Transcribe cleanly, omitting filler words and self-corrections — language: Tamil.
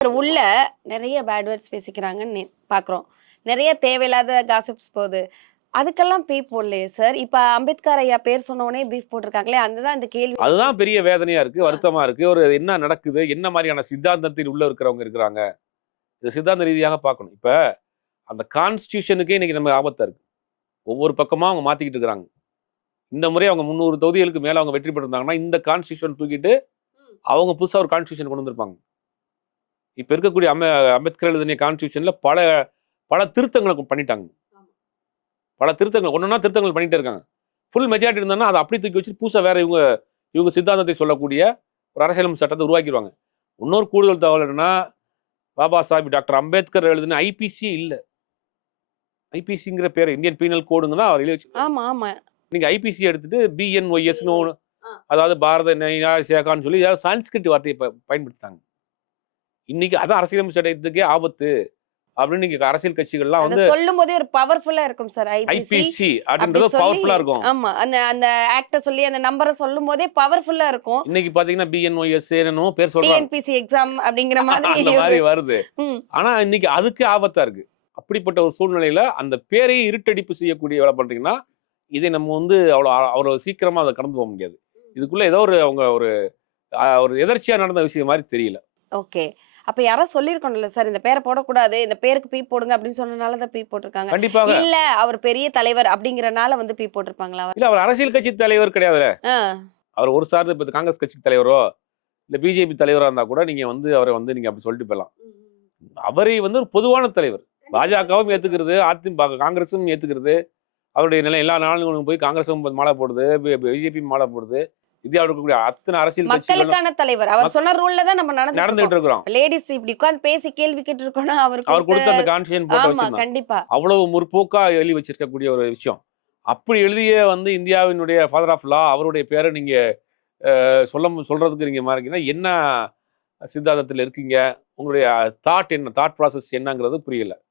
உள்ள நெறைய பேட் வேர்ட்ஸ் பேசிக்கிறாங்கன்னு பார்க்குறோம். நெறைய தேவையில்லாத காசிப்ஸ் போது. அதுக்கெல்லாம் பீப் போடலையே சார். இப்ப அம்பேத்கர் ஐயா பேர் சொன்ன உடனே பீஃப் போட்டுருக்காங்களே, அதுதான் இந்த கேள்வி. அதுதான் பெரிய வேதனையா இருக்கு, ஆ. வருத்தமா இருக்கு. ஒரு என்ன நடக்குது? என்ன மாரியான சித்தாந்தத்தில் உள்ள இருக்கிறவங்க இருக்கிறாங்க? இத சித்தாந்த ரீதியாக பார்க்கணும். இப்ப அந்த கான்ஸ்டிடியூஷனுக்கே இன்னைக்கு நம்ம ஆபத்தா இருக்கு. ஒவ்வொரு பக்கமா அவங்க மாத்திக்கிட்டு இருக்கிறாங்க. இந்த முறை அவங்க 300 தொகுதிகளுக்கு மேல அவங்க வெற்றி பெற்றிருந்தாங்கன்னா, இந்த கான்ஸ்டிடியூஷன் தூக்கிட்டு அவங்க புதுசா ஒரு கான்ஸ்டிடியூஷன் கொண்டு வந்திருப்பாங்க. இப்ப இருக்கக்கூடிய அம்பேத்கர் எழுதிய கான்ஸ்டிடியூஷன்ல பல பல திருத்தங்கள பண்ணிட்டாங்க. பல திருத்தங்கள் ஒன்னொன்னா திருத்தங்கள் பண்ணிட்டே இருக்காங்க. ஃபுல் மெஜாரிட்டி இருந்தான்னா, அத அப்படியே தூக்கி வச்சு புதுசா வேற இவங்க இவங்க சித்தாந்தத்தை சொல்லக்கூடிய ஒரு அரசியலமைப்பு சட்டத்தை உருவாக்கிருவாங்க. இன்னொரு கூடுதல் தகவல் என்னன்னா, பாபா சாஹிப் டாக்டர் அம்பேத்கர் எழுதின ஐபிசியே இல்ல. ஐபிசிங்கிற பேரு இந்தியன் பீனல் கோடுன்னு தான் அவர் எழுதி வச்சிருக்காரு. ஆமா, ஆமா. நீங்க ஐபிசி எடுத்துட்டு பிஎன்ஒய்எஸ்ன்னு ஒண்ணு, ஆ. அதாவது பாரத நியாய சேகான்னு சொல்லி ஏதாவது சான்ஸ்கிரிட் வார்த்தையை பயன்படுத்திட்டாங்க. இன்னைக்கு அதான் அரசியலமைப்பு சட்டத்துக்கே ஆபத்து அப்படின்னு நீங்க அரசியல் கட்சிகள்லாம் அத வந்து சொல்லும்போதே ஒரு பவர்ஃபுல்லா இருக்கும் சார். ஐபிசி அப்படி அப்படின்றது சொல்லி பவர்ஃபுல்லா இருக்கும். ஆமா. அந்த அந்த ஆக்ட்ட சொல்லி அந்த நம்பர சொல்லும்போதே பவர்ஃபுல்லா இருக்கும். இன்னைக்கு பாத்தீங்கன்னா பிஎன்ஒய்எஸ் என்னமோ பேர் சொல்றாங்க. டிஎன்பிசி எக்ஸாம் அப்படிங்கிற மாதிரி அந்த மாதிரி வருது. ம். ஆனா இன்னைக்கு அதுக்கு ஆபத்தா இருக்கு. அப்படிப்பட்ட ஒரு சூழ்நிலையில அந்த பேரையே இருட்டடிப்பு செய்யக்கூடிய வேலை பண்றீங்கன்னா, இதை நம்ம வந்து அவ்வளவு சீக்கிரமா அதை கடந்து போக முடியாது. இதுக்குள்ள ஏதோ ஒரு அவங்க ஒரு எதர்ச்சியா நடந்த விஷயம் மாதிரி தெரியல. ஓகே. அப்ப யாரோ சொல்லியிருக்கணும்ல சார், இந்த பேர போடக்கூடாது. இந்த பேருக்கு பீப் போடுங்க அப்படின்னு சொன்னனால தான் பீப் போட்டுருக்காங்க. கண்டிப்பாக. இல்ல அவர் பெரிய தலைவர் அப்படிங்கிறனால வந்து பீப் போட்டுருப்பாங்களா? இல்ல அவர் அரசியல் கட்சி தலைவர் கிடையாதுல்ல. ஆ. அவர் ஒரு சார்ந்து இப்ப காங்கிரஸ் கட்சி தலைவரோ, இல்ல பிஜேபி தலைவரா இருந்தா கூட நீங்க வந்து அவரை வந்து நீங்க அப்படி சொல்லிட்டு போயிடலாம். அவரை வந்து ஒரு பொதுவான தலைவர். பாஜகவும் ஏத்துக்கிறது, காங்கிரஸும் ஏத்துக்கிறது. அவருடைய நிலை எல்லா நாளும் போய் காங்கிரஸும் மாலை போடுது, பிஜேபி மாலை போடுது. இந்தியாவில் இருக்கக்கூடிய அத்தனை அரசியல் கட்சிகளும் மக்களுக்கான தலைவர். அவர் சொன்ன ரூல்ல தான் நம்ம நடந்துட்டு இருக்கிறோம். லேடீஸ் இப்படி உட்கார்ந்து பேசி கேள்வி கேட்டு இருக்கோம்னா அவர் கொடுத்த அந்த கான்ஸ்டிடியூஷன் போட்டு ஆமா வச்சிருந்தாங்க. கண்டிப்பா. அவ்வளவு முற்போக்கா எழுதி வச்சிருக்கக்கூடிய ஒரு விஷயம். அப்படி எழுதிய வந்து இந்தியாவினுடைய ஃபாதர் ஆஃப் லா அவருடைய பேரை நீங்க சொல்றதுக்கு நீங்க மாறிங்கன்னா என்ன சித்தாந்தத்தில் இருக்கீங்க? உங்களுடைய தாட் என்ன? தாட் ப்ராசஸ் என்னங்கிறது புரியல.